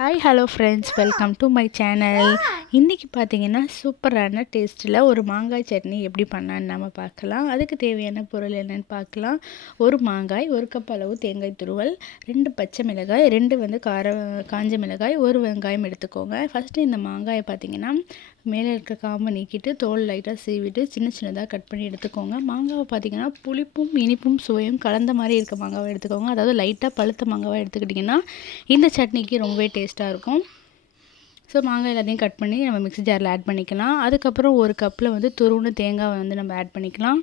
Hi hello friends welcome to my channel இன்றைக்கி பார்த்தீங்கன்னா சூப்பரான டேஸ்ட்டில் ஒரு மாங்காய் சட்னி எப்படி பண்ணான்னு நம்ம பார்க்கலாம். அதுக்கு தேவையான பொருள் என்னென்னு பார்க்கலாம். ஒரு மாங்காய் ஒரு கப் அளவு தேங்காய் துருவல் ரெண்டு பச்சை மிளகாய் ரெண்டு வந்து கார காஞ்ச மிளகாய் ஒரு வெங்காயம் எடுத்துக்கோங்க. ஃபஸ்ட்டு இந்த மாங்காயை பார்த்தீங்கன்னா மேலே இருக்க காம்பை நீக்கிட்டு தோல் லைட்டாக சீவிட்டு சின்ன சின்னதாக கட் பண்ணி எடுத்துக்கோங்க. மாங்காவை பார்த்தீங்கன்னா புளிப்பும் இனிப்பும் சுவையும் கலந்த மாதிரி இருக்க மாங்காவை எடுத்துக்கோங்க. அதாவது லைட்டாக பழுத்த மாங்காவை எடுத்துக்கிட்டிங்கன்னா இந்த சட்னிக்கு ரொம்பவே டேஸ்ட் டேஸ்ட்டாக இருக்கும். ஸோ மாங்காய் எல்லாத்தையும் கட் பண்ணி நம்ம மிக்ஸி ஜாரில் ஆட் பண்ணிக்கலாம். அதுக்கப்புறம் ஒரு கப்பில் வந்து துருவுன்னு தேங்காவை வந்து நம்ம ஆட் பண்ணிக்கலாம்.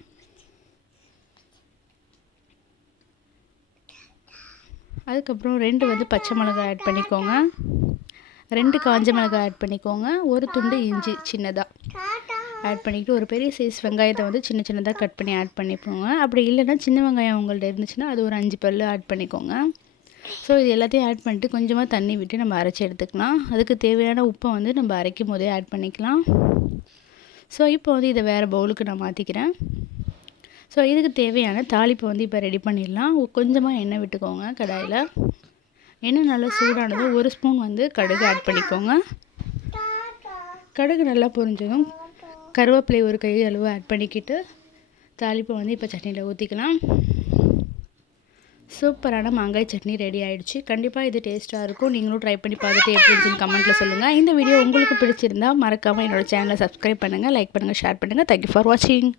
அதுக்கப்புறம் ரெண்டு வந்து பச்சை மிளகாய் ஆட் பண்ணிக்கோங்க. ரெண்டு காஞ்ச மிளகாய் ஆட் பண்ணிக்கோங்க. ஒரு துண்டு இஞ்சி சின்னதாக ஆட் பண்ணிக்கிட்டு ஒரு பெரிய சைஸ் வெங்காயத்தை வந்து சின்ன சின்னதாக கட் பண்ணி ஆட் பண்ணிக்கோங்க. அப்படி இல்லைன்னா சின்ன வெங்காயம் உங்கள்ட்ட இருந்துச்சுன்னா அது ஒரு அஞ்சு பல் ஆட் பண்ணிக்கோங்க. ஸோ இது எல்லாத்தையும் ஆட் பண்ணிட்டு கொஞ்சமாக தண்ணி விட்டு நம்ம அரைச்சி எடுத்துக்கலாம். அதுக்கு தேவையான உப்பை வந்து நம்ம அரைக்கும் போதே ஆட் பண்ணிக்கலாம். ஸோ இப்போ வந்து இதை வேறு பவுலுக்கு நான் மாற்றிக்கிறேன் ஸோ இதுக்கு தேவையான தாளிப்பை வந்து இப்போ ரெடி பண்ணிடலாம். கொஞ்சமாக எண்ணெய் விட்டுக்கோங்க கடாயில். எண்ணெய் நல்லா சூடானதும் ஒரு ஸ்பூன் வந்து கடுகு ஆட் பண்ணிக்கோங்க. கடுகு நல்லா பொரிஞ்சதும் கருவேப்பிலை ஒரு கை அளவு ஆட் பண்ணிக்கிட்டு தாளிப்பை வந்து இப்போ சட்னியில் ஊற்றிக்கலாம் சூப்பரான மாங்காய் சட்னி ரெடி ஆகிடுச்சு கண்டிப்பாக இது டேஸ்ட்டாக இருக்கும். நீங்களும் ட்ரை பண்ணி பார்த்துட்டு எப்படி இருந்துச்சுன்னு கமெண்ட்டில் சொல்லுங்கள் இந்த வீடியோ உங்களுக்கு பிடிச்சிருந்தா மறக்காமல் என்னோடய சேனலை சப்ஸ்கிரைப் பண்ணுங்கள் லைக் பண்ணுங்கள் ஷேர் பண்ணுங்கள் தேங்க்யூ ஃபார் வாட்சிங்